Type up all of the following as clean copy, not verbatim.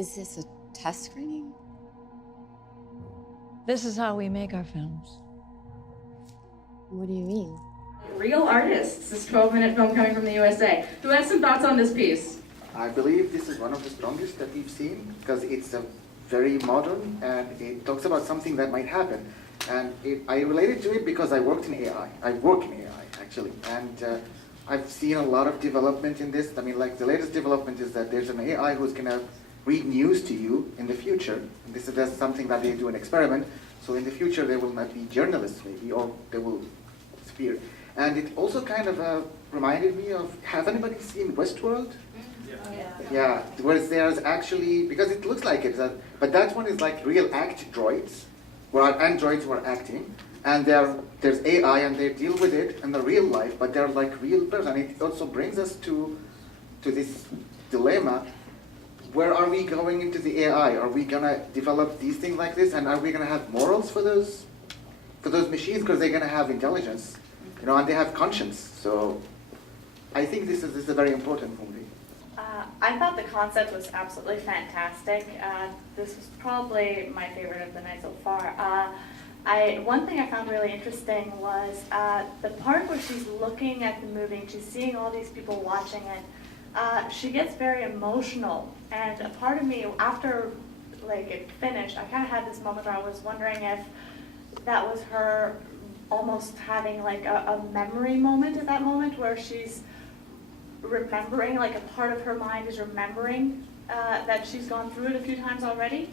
Is this a test screening? This is how we make our films. What do you mean? Real artists, this 12-minute film coming from the USA. Who has some thoughts on this piece? I believe this is one of the strongest that we've seen because it's a very modern and it talks about something that might happen. And I related to it because I worked in AI. I work in AI actually, and I've seen a lot of development in this. I mean, like the latest development is that there's an AI who's gonna read news to you in the future. And this is something that they do an experiment. So in the future there will not be journalists maybe, or they will disappear. And it also kind of reminded me of, have anybody seen Westworld? Yeah, where there's actually, because it looks like it, but that one is like real act droids, where androids were acting, and there's AI and they deal with it in the real life, but they're like real person. And it also brings us to this dilemma, where are we going into the AI? Are we gonna develop these things like this, and are we gonna have morals for those machines, because they're gonna have intelligence, you know, and they have conscience. So I think this is a very important movie. I thought the concept was absolutely fantastic. This was probably my favorite of the night so far. One thing I found really interesting was the part where she's looking at the movie and she's seeing all these people watching it. She gets very emotional, and a part of me, after like it finished, I kind of had this moment where I was wondering if that was her almost having like a memory moment at that moment, where she's remembering, like a part of her mind is remembering that she's gone through it a few times already,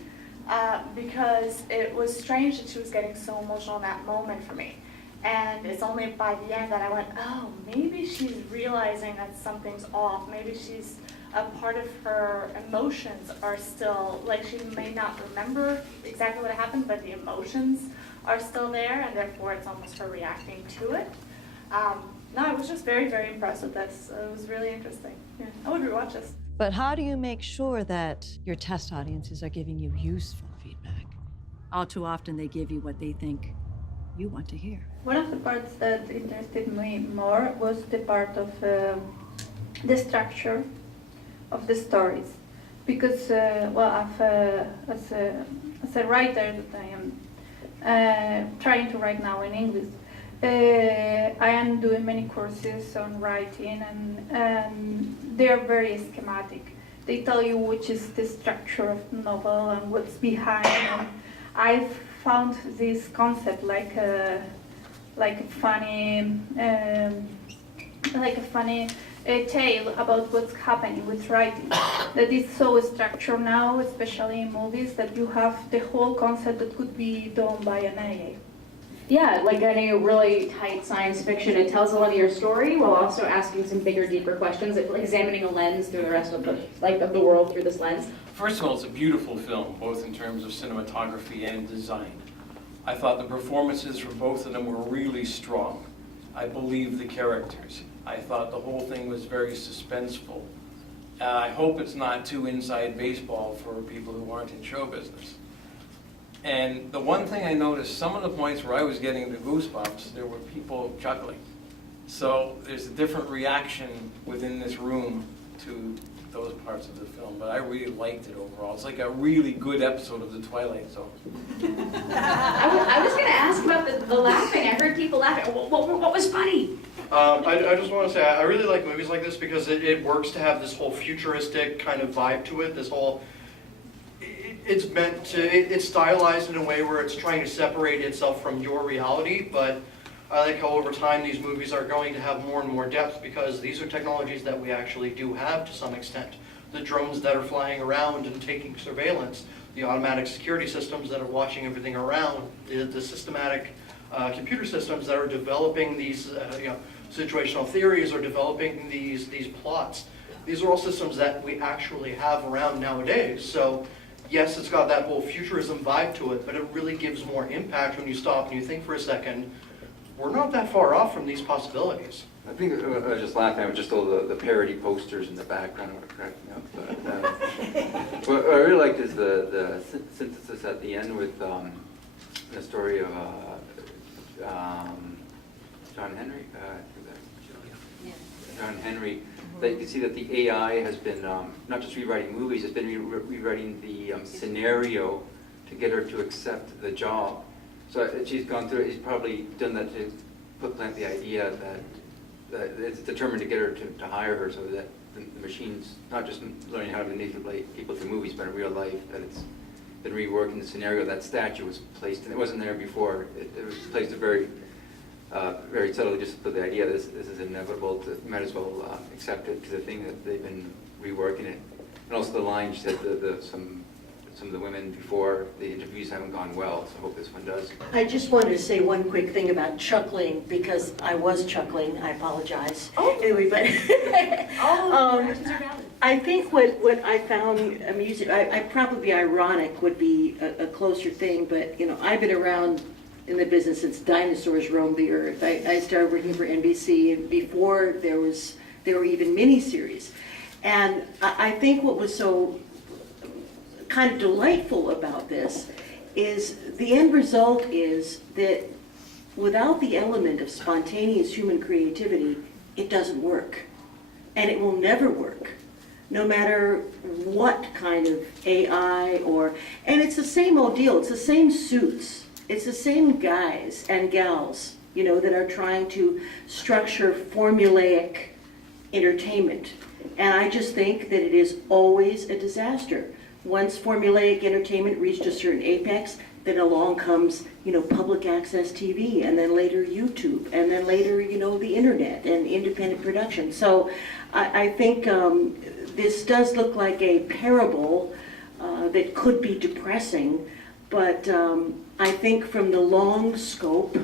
because it was strange that she was getting so emotional in that moment for me. And it's only by the end that I went, oh, maybe she's realizing that something's off. Maybe she's, a part of her emotions are still, like she may not remember exactly what happened, but the emotions are still there, and therefore it's almost her reacting to it. No, I was just very, very impressed with this. It was really interesting. Yeah, I would rewatch this. But how do you make sure that your test audiences are giving you useful feedback? All too often they give you what they think you want to hear. One of the parts that interested me more was the part of the structure of the stories. Because, well, as a writer that I am trying to write now in English, I am doing many courses on writing, and they are very schematic. They tell you which is the structure of the novel and what's behind. And I found this concept like a funny tale about what's happening with writing. That is so structured now, especially in movies, that you have the whole concept that could be done by an AI. Yeah, like any really tight science fiction, it tells a lot of your story while also asking some bigger, deeper questions, like examining a lens through the rest of the world through this lens. First of all, it's a beautiful film, both in terms of cinematography and design. I thought the performances for both of them were really strong. I believe the characters. I thought the whole thing was very suspenseful. I hope it's not too inside baseball for people who aren't in show business. And the one thing I noticed, some of the points where I was getting the goosebumps, there were people chuckling. So there's a different reaction within this room to those parts of the film, but I really liked it overall. It's like a really good episode of The Twilight Zone. I was going to ask about the laughing. I heard people laughing. What was funny? I just want to say, I really like movies like this because it works to have this whole futuristic kind of vibe to it, this whole... It's meant to, it's stylized in a way where it's trying to separate itself from your reality, but I like how over time these movies are going to have more and more depth because these are technologies that we actually do have to some extent. The drones that are flying around and taking surveillance, the automatic security systems that are watching everything around, the systematic computer systems that are developing these situational theories or developing these plots. These are all systems that we actually have around nowadays. So. Yes, it's got that whole futurism vibe to it, but it really gives more impact when you stop and you think for a second, we're not that far off from these possibilities. I think I was just laughing at just all the parody posters in the background were cracking up. What I really liked is the synthesis at the end with the story of John Henry. John Henry that you can see that the AI has been not just rewriting movies, it's been rewriting the scenario to get her to accept the job. So she's gone through, he's probably done that to plant the idea that it's determined to get her to hire her, so that the machine's not just learning how to manipulate people through movies, but in real life, that it's been reworking the scenario. That statue was placed, and it wasn't there before. It was placed very subtly, just for the idea this is inevitable. Might as well accept it, because the thing that they've been reworking it, and also the line she said some of the women before the interviews haven't gone well, so I hope this one does. I just wanted to say one quick thing about chuckling, because I was chuckling, I apologize. Oh. Anyway, but Reactions are valid. I think what I found amusing, I probably ironic would be a closer thing, but you know, I've been around in the business since dinosaurs roamed the earth. I started working for NBC, and before there were even miniseries. And I think what was so kind of delightful about this is the end result is that without the element of spontaneous human creativity, it doesn't work. And it will never work, no matter what kind of AI and it's the same old deal, it's the same suits, it's the same guys and gals, you know, that are trying to structure formulaic entertainment. And I just think that it is always a disaster. Once formulaic entertainment reached a certain apex, then along comes, you know, public access TV, and then later YouTube, and then later, you know, the internet and independent production. So I think this does look like a parable that could be depressing, but I think from the long scope,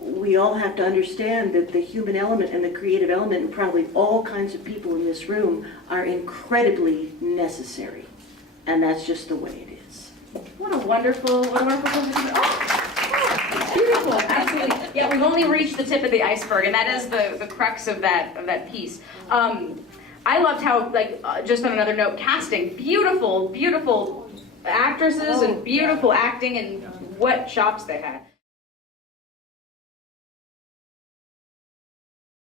we all have to understand that the human element and the creative element, and probably all kinds of people in this room, are incredibly necessary. And that's just the way it is. What a wonderful conversation. Oh, beautiful, absolutely. Yeah, we've only reached the tip of the iceberg, and that is the crux of that piece. I loved how, like, just on another note, casting, beautiful actresses and beautiful acting, and what chops they had.